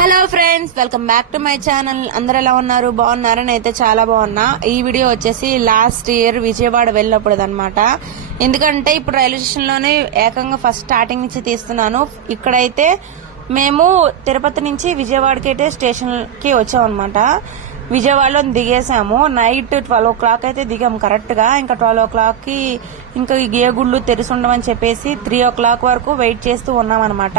Hello friends, welcome back to my channel. అందరు ఎలా ఉన్నారు? బాగున్నారా? నేనైతే చాలా బాగున్నా. ఈ వీడియో వచ్చేసి లాస్ట్ ఇయర్ విజయవాడ వెళ్ళినప్పుడు అనమాట. ఎందుకంటే ఇప్పుడు రైల్వే స్టేషన్ లోనే ఏకంగా ఫస్ట్ స్టార్టింగ్ నుంచి తీస్తున్నాను. ఇక్కడైతే మేము తిరుపతి నుంచి విజయవాడకి అయితే స్టేషన్ కి వచ్చాం అనమాట. విజయవాడలో దిగేసాము. నైట్ 12 o'clock అయితే దిగాము కరెక్ట్ గా. ఇంకా 12 o'clock కి ఇంకా ఏ గుళ్ళు తెరిచి ఉండమని చెప్పేసి 3 o'clock వరకు వెయిట్ చేస్తూ ఉన్నాం అనమాట.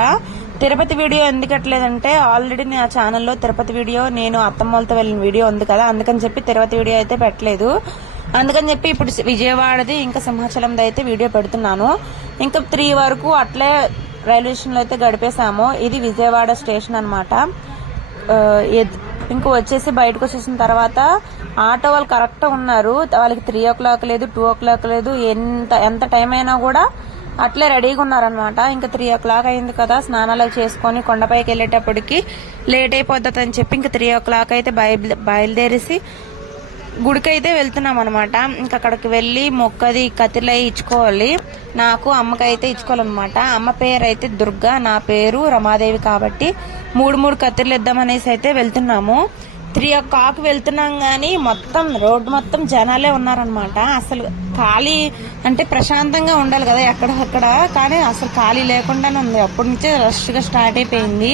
తిరుపతి వీడియో ఎందుకట్లేదంటే ఆల్రెడీ నా ఛానల్లో తిరుపతి వీడియో నేను అత్తమ్మలతో వెళ్ళిన వీడియో ఉంది కదా, అందుకని చెప్పి తిరుపతి వీడియో అయితే పెట్టలేదు. అందుకని చెప్పి ఇప్పుడు విజయవాడది ఇంకా సింహాచలంది అయితే వీడియో పెడుతున్నాను. ఇంకా 3 వరకు అట్లే రైల్వే స్టేషన్ లో అయితే గడిపేశాము. ఇది విజయవాడ స్టేషన్ అనమాట. ఇంకో వచ్చేసి బయటకు వచ్చేసిన తర్వాత ఆటో వాళ్ళు కరెక్ట్ ఉన్నారు. వాళ్ళకి 3 o'clock లేదు, 2 o'clock లేదు, ఎంత టైం అయినా కూడా అట్లే రెడీగా ఉన్నారనమాట. ఇంకా 3 o'clock అయింది కదా, స్నానాలు చేసుకుని కొండపైకి వెళ్ళేటప్పటికి లేట్ అయిపోద్ది అని చెప్పి ఇంకా 3 o'clock అయితే బయలుదేరేసి గుడికి అయితే వెళ్తున్నాం అనమాట. ఇంకా అక్కడికి వెళ్ళి మొక్కది కత్తిర్లు అయి ఇచ్చుకోవాలి. నాకు అమ్మకైతే ఇచ్చుకోవాలన్నమాట. అమ్మ పేరు అయితే దుర్గా, నా పేరు రమాదేవి కాబట్టి 3 కత్తిర్లు ఇద్దామనేసి అయితే వెళ్తున్నాము. 3 o'clock వెళ్తున్నాం గానీ మొత్తం రోడ్డు మొత్తం జనాలే ఉన్నారనమాట. అసలు ఖాళీ అంటే ప్రశాంతంగా ఉండాలి కదా ఎక్కడక్కడ, కానీ అసలు ఖాళీ లేకుండానే ఉంది. అప్పటి నుంచే రష్ గా స్టార్ట్ అయిపోయింది.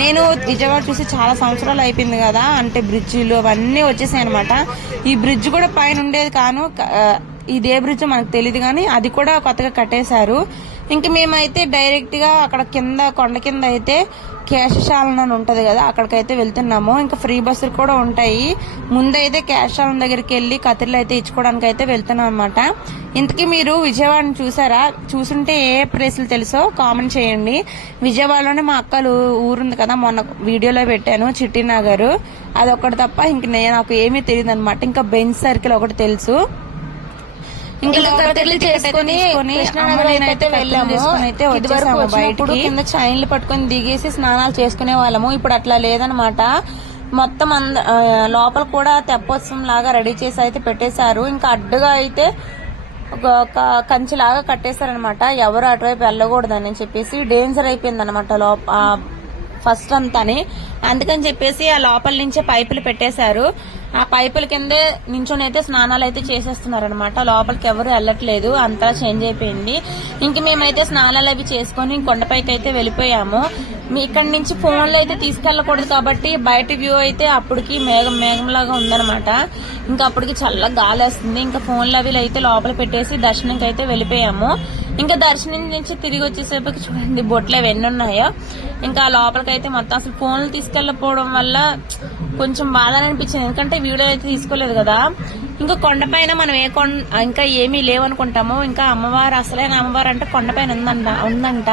నేను విజయవాడ చూసి చాలా సంవత్సరాలు అయిపోయింది కదా, అంటే బ్రిడ్జిలు అవన్నీ వచ్చేసాయి అనమాట. ఈ బ్రిడ్జ్ కూడా పైన ఉండేది కాను, ఇదే బ్రిడ్జ్ మనకు తెలియదు కానీ అది కూడా కొత్తగా కట్టేశారు. ఇంక మేమైతే డైరెక్ట్ గా అక్కడ కింద కొండ కింద అయితే కేశశాలన అని ఉంటది కదా, అక్కడికైతే వెళ్తున్నాము. ఇంకా ఫ్రీ బస్సులు కూడా ఉంటాయి. ముందైతే కేశశాలన దగ్గరికి వెళ్ళి కత్తిర్లు అయితే ఇచ్చుకోవడానికి అయితే వెళ్తున్నాం అనమాట. ఇంతకీ మీరు విజయవాడని చూసారా? చూసుంటే ఏ ప్లేసులు తెలుసో కామెంట్ చేయండి. విజయవాడలోనే మా అక్కలు ఊరుంది కదా, మొన్న వీడియోలో పెట్టాను, చిట్టినగర్. అదొకటి తప్ప ఇంక నాకు ఏమీ తెలియదు అనమాట. ఇంకా బెంచ్ సర్కిల్ ఒకటి తెలుసు. ఇంకా చేసుకుని కింద చైన్లు పట్టుకుని దిగేసి స్నానాలు చేసుకునే వాళ్ళము. ఇప్పుడు అట్లా లేదనమాట. మొత్తం లోపల కూడా తెప్పోత్సవం లాగా రెడీ చేసి అయితే పెట్టేశారు. ఇంకా అడ్డుగా అయితే ఒక కంచి లాగా కట్టేశారనమాట. ఎవరు అటువైపు వెళ్ళకూడదని చెప్పేసి డేంజర్ అయిపోయింది అనమాట ఫస్ట్ అంతాని. అందుకని చెప్పేసి ఆ లోపల నుంచే పైపులు పెట్టేశారు. ఆ పైపుల కిందే నించొని అయితే స్నానాలు అయితే చేసేస్తున్నారు అనమాట. లోపలికి ఎవరు వెళ్ళట్లేదు, అంతా చేంజ్ అయిపోయింది. ఇంక మేమైతే స్నానాలు అవి చేసుకుని కొండపైకి అయితే వెళ్ళిపోయాము. ఇక్కడ నుంచి ఫోన్లు అయితే తీసుకెళ్లకూడదు కాబట్టి బయట వ్యూ అయితే అప్పటికి మేఘంలాగా ఉందనమాట. ఇంకా అప్పటికి చల్ల గాలి వస్తుంది. ఇంకా ఫోన్లు అవి అయితే లోపల పెట్టేసి దర్శనంకి అయితే వెళ్ళిపోయాము. ఇంకా దర్శనం నుంచి తిరిగి వచ్చేసేపటికి చూడండి బొట్లు ఎన్ని ఉన్నాయో. ఇంకా లోపలికైతే మొత్తం అసలు ఫోన్లు తీసుకెళ్లకపోవడం వల్ల కొంచెం బాధ అనిపించింది, ఎందుకంటే వీడియో అయితే తీసుకోలేదు కదా. ఇంకా కొండపైన మనం ఇంకా ఏమీ లేవనుకుంటాము. ఇంకా అమ్మవారు, అసలైన అమ్మవారు అంటే కొండపైన ఉందంట.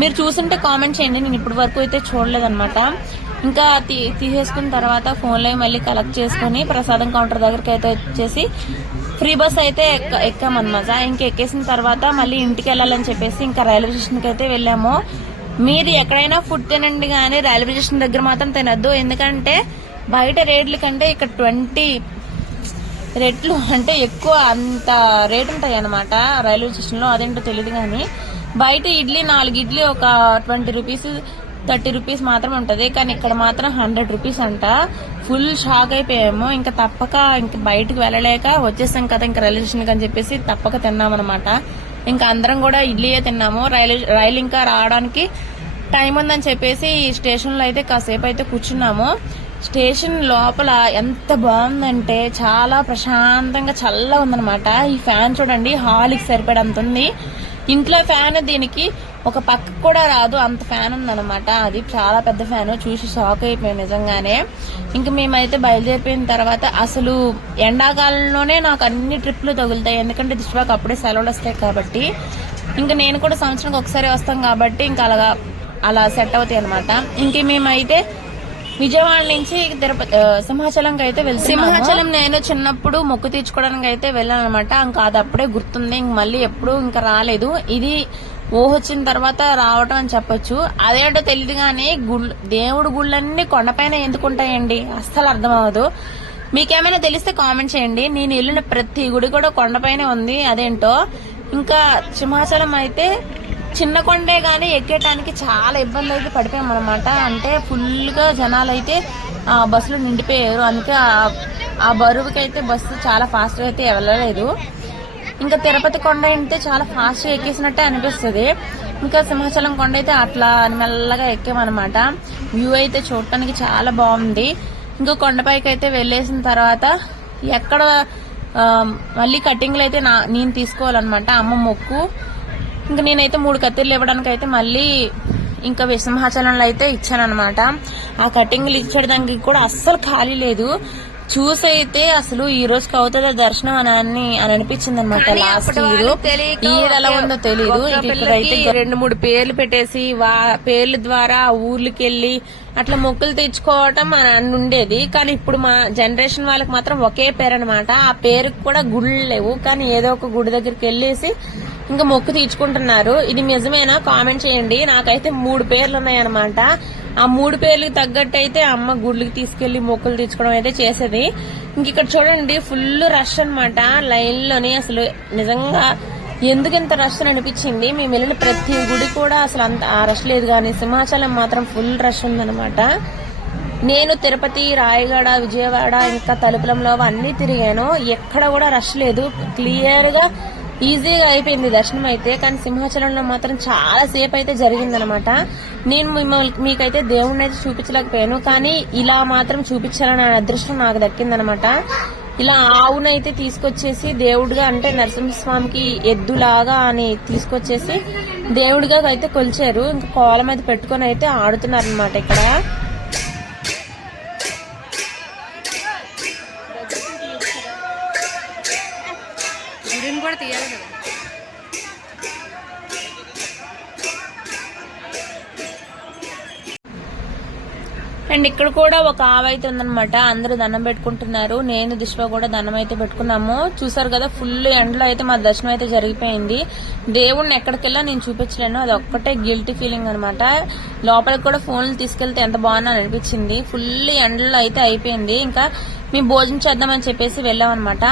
మీరు చూసుంటే కామెంట్ చేయండి. నేను ఇప్పటి వరకు అయితే చూడలేదన్నమాట. ఇంకా తీసేసుకున్న తర్వాత ఫోన్లో మళ్ళీ కలెక్ట్ చేసుకుని ప్రసాదం కౌంటర్ దగ్గరికి అయితే వచ్చేసి ఫ్రీ బస్ అయితే ఎక్కామన్నమాట. ఇంకా ఎక్కేసిన తర్వాత మళ్ళీ ఇంటికి వెళ్ళాలని చెప్పేసి ఇంకా రైల్వే స్టేషన్ కి అయితే వెళ్ళాము. మీరు ఎక్కడైనా ఫుడ్ తినండి కానీ రైల్వే స్టేషన్ దగ్గర మాత్రం తినద్దు. ఎందుకంటే బయట రేట్ల కంటే ఇక్కడ 20 రెట్లు అంటే ఎక్కువ అంత రేట్ ఉంటాయి అనమాట రైల్వే స్టేషన్ లో. అదేంటో తెలియదు కానీ బయట ఇడ్లీ 4 ఇడ్లీ ఒక 20 రూపీస్ 30 రూపీస్ మాత్రం ఉంటది, కానీ ఇక్కడ మాత్రం 100 రూపీస్ అంట. ఫుల్ షాక్ అయిపోయాము. ఇంకా తప్పక ఇంక బయటకు వెళ్ళలేక వచ్చేసాం కదా ఇంకా రైల్వే స్టేషన్ అని చెప్పేసి తప్పక తిన్నామన్నమాట. ఇంకా అందరం కూడా ఇడ్లీయే తిన్నాము. రైలు ఇంకా రావడానికి టైం ఉందని చెప్పేసి ఈ స్టేషన్ లో అయితే కాసేపు అయితే కూర్చున్నాము. స్టేషన్ లోపల ఎంత బాగుందంటే చాలా ప్రశాంతంగా చల్లగా ఉందనమాట. ఈ ఫ్యాన్ చూడండి, హాల్కి సరిపడంత ఉంది. ఇంట్లో ఫ్యాన్ దీనికి ఒక పక్క కూడా రాదు, అంత ఫ్యాన్ ఉందనమాట. అది చాలా పెద్ద ఫ్యాన్. చూసి షాక్ అయిపోయాం నిజంగానే. ఇంక మేమైతే బయలుదేరిపోయిన తర్వాత అసలు ఎండాకాలంలోనే నాకు అన్ని ట్రిప్లు తగులుతాయి, ఎందుకంటే దిష్వాకి అప్పుడే సెలవులు వస్తాయి కాబట్టి. ఇంకా నేను కూడా సంవత్సరానికి ఒకసారి వస్తాం కాబట్టి ఇంకా అలా సెట్ అవుతాయి అనమాట. ఇంక మేమైతే విజయవాడ నుంచి తిరుపతి సింహాచలంకి అయితే వెళ్తాం. సింహాచలం నేను చిన్నప్పుడు మొక్కు తీర్చుకోవడానికి అయితే వెళ్ళాను అనమాట. ఇంకా అది అప్పుడే గుర్తుంది, ఇంక మళ్ళీ ఎప్పుడు ఇంకా రాలేదు. ఇది ఊహొచ్చిన తర్వాత రావటం అని చెప్పొచ్చు. అదేంటో తెలియదు కానీ దేవుడు గుళ్ళన్నీ కొండపైన ఎందుకుంటాయండి అస్సలు అర్థం అవ్వదు. మీకేమైనా తెలిస్తే కామెంట్ చేయండి. నేను వెళ్ళిన ప్రతి గుడి కూడా కొండపైనే ఉంది, అదేంటో. ఇంకా సింహాచలం అయితే చిన్న కొండే గానీ ఎక్కేయడానికి చాలా ఇబ్బంది అయితే పడిపోయాం అనమాట. అంటే ఫుల్ గా జనాలు అయితే బస్సులో నిండిపోయారు. అందుకే ఆ బరువుకి అయితే బస్సు చాలా ఫాస్ట్ గా అయితే వెళ్ళలేదు. ఇంకా తిరుపతి కొండ అయితే చాలా ఫాస్ట్ గా ఎక్కేసినట్టే అనిపిస్తుంది. ఇంకా సింహాచలం కొండ అయితే అట్లా మెల్లగా ఎక్కామన్నమాట. వ్యూ అయితే చూడటానికి చాలా బాగుంది. ఇంకా కొండపైకి అయితే వెళ్ళేసిన తర్వాత ఎక్కడ మళ్ళీ కటింగ్లు అయితే నేను తీసుకోవాలన్నమాట, అమ్మ మొక్కు. ఇంకా నేనైతే 3 కత్తిర్లు ఇవ్వడానికి అయితే మళ్ళీ ఇంకా సింహాచలంలో అయితే ఇచ్చానమాట. ఆ కటింగ్లు ఇచ్చడానికి కూడా అస్సలు ఖాళీ లేదు. చూసైతే అసలు ఈ రోజుకి అవుతుందా దర్శనం అని అనిపించింది అనమాట. లాస్ట్ ఇయర్ ఎలా ఉందో తెలీదు. ఇక్కడైతే 2-3 పేర్లు పెట్టేసి పేర్ల ద్వారా ఊర్లకి వెళ్ళి అట్లా మొక్కులు తెచ్చుకోవటం అని ఉండేది. కానీ ఇప్పుడు మా జనరేషన్ వాళ్ళకి మాత్రం ఒకే పేరు అనమాట. ఆ పేరుకి కూడా గుళ్ళు లేవు, కానీ ఏదో ఒక గుడి దగ్గరికి వెళ్ళేసి ఇంకా మొక్కు తీర్చుకుంటున్నారు. ఇది నిజమేనా కామెంట్ చేయండి. నాకైతే 3 పేర్లు ఉన్నాయన్నమాట. ఆ 3 పేర్లకు తగ్గట్టు అయితే అమ్మ గుడ్లకి తీసుకెళ్లి మొక్కులు తీర్చుకోవడం అయితే చేసేది. ఇంక ఇక్కడ చూడండి ఫుల్ రష్ అనమాట లైన్ లోని. అసలు నిజంగా ఎందుకు ఇంత రష్ అని అనిపించింది. మేము వెళ్ళిన ప్రతి గుడి కూడా అసలు అంత రష్ లేదు, కానీ సింహాచలం మాత్రం ఫుల్ రష్ ఉందన్నమాట. నేను తిరుపతి, రాయగడ, విజయవాడ, ఇంకా తలుపులంలో అన్ని తిరిగాను. ఎక్కడ కూడా రష్ లేదు. క్లియర్ గా ఈజీగా అయిపోయింది దర్శనం అయితే. కానీ సింహాచలంలో మాత్రం చాలా సేపు అయితే జరిగిందనమాట. నేను మీకైతే దేవుడిని అయితే చూపించలేకపోయాను, కానీ ఇలా మాత్రం చూపించాలనే అదృష్టం నాకు దక్కిందనమాట. ఇలా ఆవునైతే తీసుకొచ్చేసి దేవుడిగా, అంటే నరసింహస్వామికి ఎద్దులాగా అని తీసుకొచ్చేసి దేవుడిగా అయితే కొలిచారు. ఇంకా కోలం అయితే పెట్టుకొని అయితే ఆడుతున్నారు అనమాట ఇక్కడ. కూడా తీయాలి కదా. అండ్ ఇక్కడ కూడా ఒక ఆవు అయితే ఉందనమాట. అందరూ దండం పెట్టుకుంటున్నారు. నేను దిష్వ కూడా దండం అయితే పెట్టుకున్నాము. చూసారు కదా ఫుల్ ఎండలో అయితే మా దర్శనం అయితే జరిగిపోయింది. దేవుడిని ఎక్కడికెళ్ళా నేను చూపించలేను, అది ఒక్కటే గిల్టీ ఫీలింగ్ అనమాట. లోపలికి కూడా ఫోన్లు తీసుకెళ్తే ఎంత బాగున్నా అనిపించింది. ఫుల్ ఎండలో అయితే అయిపోయింది. ఇంకా మేము భోజనం చేద్దామని చెప్పేసి వెళ్ళామన్నమాట.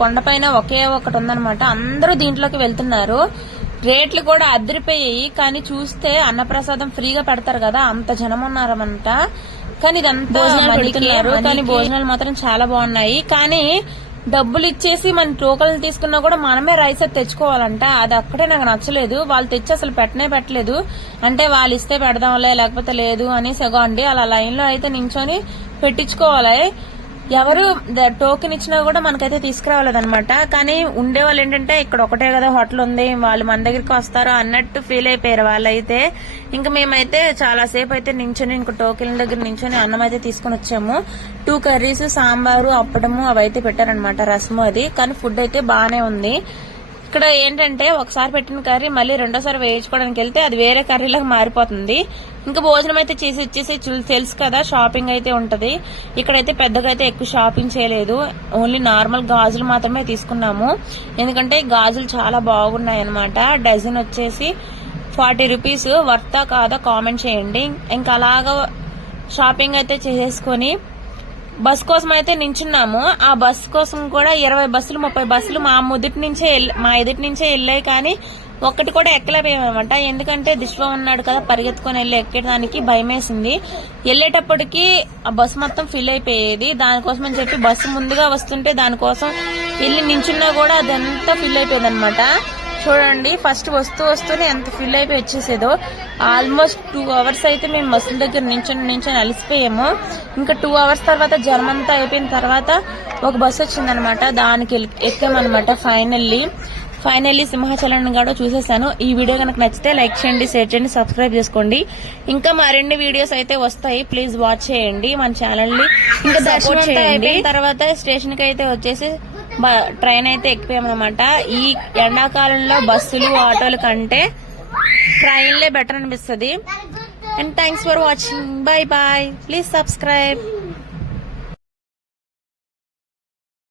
కొండపైన ఒకే ఒకటి ఉందనమాట. అందరూ దీంట్లోకి వెళ్తున్నారు. రేట్లు కూడా అదిరిపోయాయి. కానీ చూస్తే అన్నప్రసాదం ఫ్రీగా పెడతారు కదా, అంత జనం ఉన్నారన్నమాట. కానీ ఇదంతా పెడుతున్నారు. కానీ భోజనాలు మాత్రం చాలా బాగున్నాయి. కానీ డబ్బులు ఇచ్చేసి మన టోకన్లు తీసుకున్నా కూడా మనమే రైస్ అది తెచ్చుకోవాలంట. అది అక్కడే నాకు నచ్చలేదు. వాళ్ళు తెచ్చి అసలు పెట్టలేదు. అంటే వాళ్ళు ఇస్తే పెడదాంలే లేకపోతే లేదు అని సగండి అలా లైన్ లో అయితే నించొని పెట్టించుకోవాలి. ఎవరు టోకెన్ ఇచ్చినా కూడా మనకైతే తీసుకురావాలన్నమాట. కానీ ఉండే వాళ్ళు ఏంటంటే ఇక్కడ ఒకటే కదా హోటల్ ఉంది, వాళ్ళు మన దగ్గరికి వస్తారు అన్నట్టు ఫీల్ అయిపోయారు వాళ్ళైతే. ఇంకా మేమైతే చాలా సేపు అయితే నించొని ఇంక టోకెన్ దగ్గర నించొని అన్నం అయితే తీసుకుని వచ్చాము. 2 కర్రీస్, సాంబారు, అప్పడము అవి అయితే పెట్టారనమాట, రసము అది. కానీ ఫుడ్ అయితే బాగానే ఉంది. ఇక్కడ ఏంటంటే ఒకసారి పెట్టిన కర్రీ మళ్ళీ రెండోసారి వేయించుకోవడానికి వెళ్తే అది వేరే కర్రీలాగా మారిపోతుంది. ఇంకా భోజనం అయితే చేసి ఇచ్చేసి తెలుసు కదా షాపింగ్ అయితే ఉంటది. ఇక్కడైతే పెద్దగా అయితే ఎక్కువ షాపింగ్ చేయలేదు. ఓన్లీ నార్మల్ గాజులు మాత్రమే తీసుకున్నాము. ఎందుకంటే గాజులు చాలా బాగున్నాయి అనమాట. డజన్ వచ్చేసి 40 రూపీస్. వర్తా కాదా కామెంట్ చేయండి. ఇంకా అలాగా షాపింగ్ అయితే చేసేసుకొని బస్ కోసం అయితే నించున్నాము. ఆ బస్ కోసం కూడా 20 బస్సులు 30 బస్సులు మా ఎదుటి నుంచే వెళ్ళాయి. కానీ ఒక్కటి కూడా ఎక్కలేకపోయామన్నమాట. ఎందుకంటే దిష్వ ఉన్నాడు కదా, పరిగెత్తుకొని వెళ్ళి ఎక్కడానికి భయం వేసింది. వెళ్ళేటప్పటికి ఆ బస్సు మొత్తం ఫిల్ అయిపోయేది. దానికోసం అని చెప్పి బస్సు ముందుగా వస్తుంటే దానికోసం వెళ్ళి నించున్నా కూడా అదంతా ఫిల్ అయిపోయేది అనమాట. చూడండి ఫస్ట్ వస్తూనే ఎంత ఫిల్ అయిపోయి వచ్చేసేదో. ఆల్మోస్ట్ 2 అవర్స్ అయితే మేము బస్సుల దగ్గర నించొని అలసిపోయాము. ఇంకా 2 అవర్స్ తర్వాత జర్మంతా అయిపోయిన తర్వాత ఒక బస్సు వచ్చిందనమాట. దానికి ఎక్కామన్నమాట. ఫైనల్లీ సింహాచలం కూడా చూసేసాను. ఈ వీడియో కనుక నచ్చితే లైక్ చేయండి, షేర్ చేయండి, సబ్స్క్రైబ్ చేసుకోండి. ఇంకా మరిన్ని వీడియోస్ అయితే వస్తాయి, ప్లీజ్ వాచ్ చేయండి మన ఛానల్ ని. ఇంకా సపోర్ట్ చేయండి. తర్వాత స్టేషన్ కి అయితే వచ్చేసి ట్రైన్ అయితే ఎక్కిపోయామన్నమాట. ఈ ఎండాకాలంలో బస్సులు ఆటోల కంటే ట్రైన్లే బెటర్ అనిపిస్తుంది. And thanks for watching. Bye bye. Please subscribe.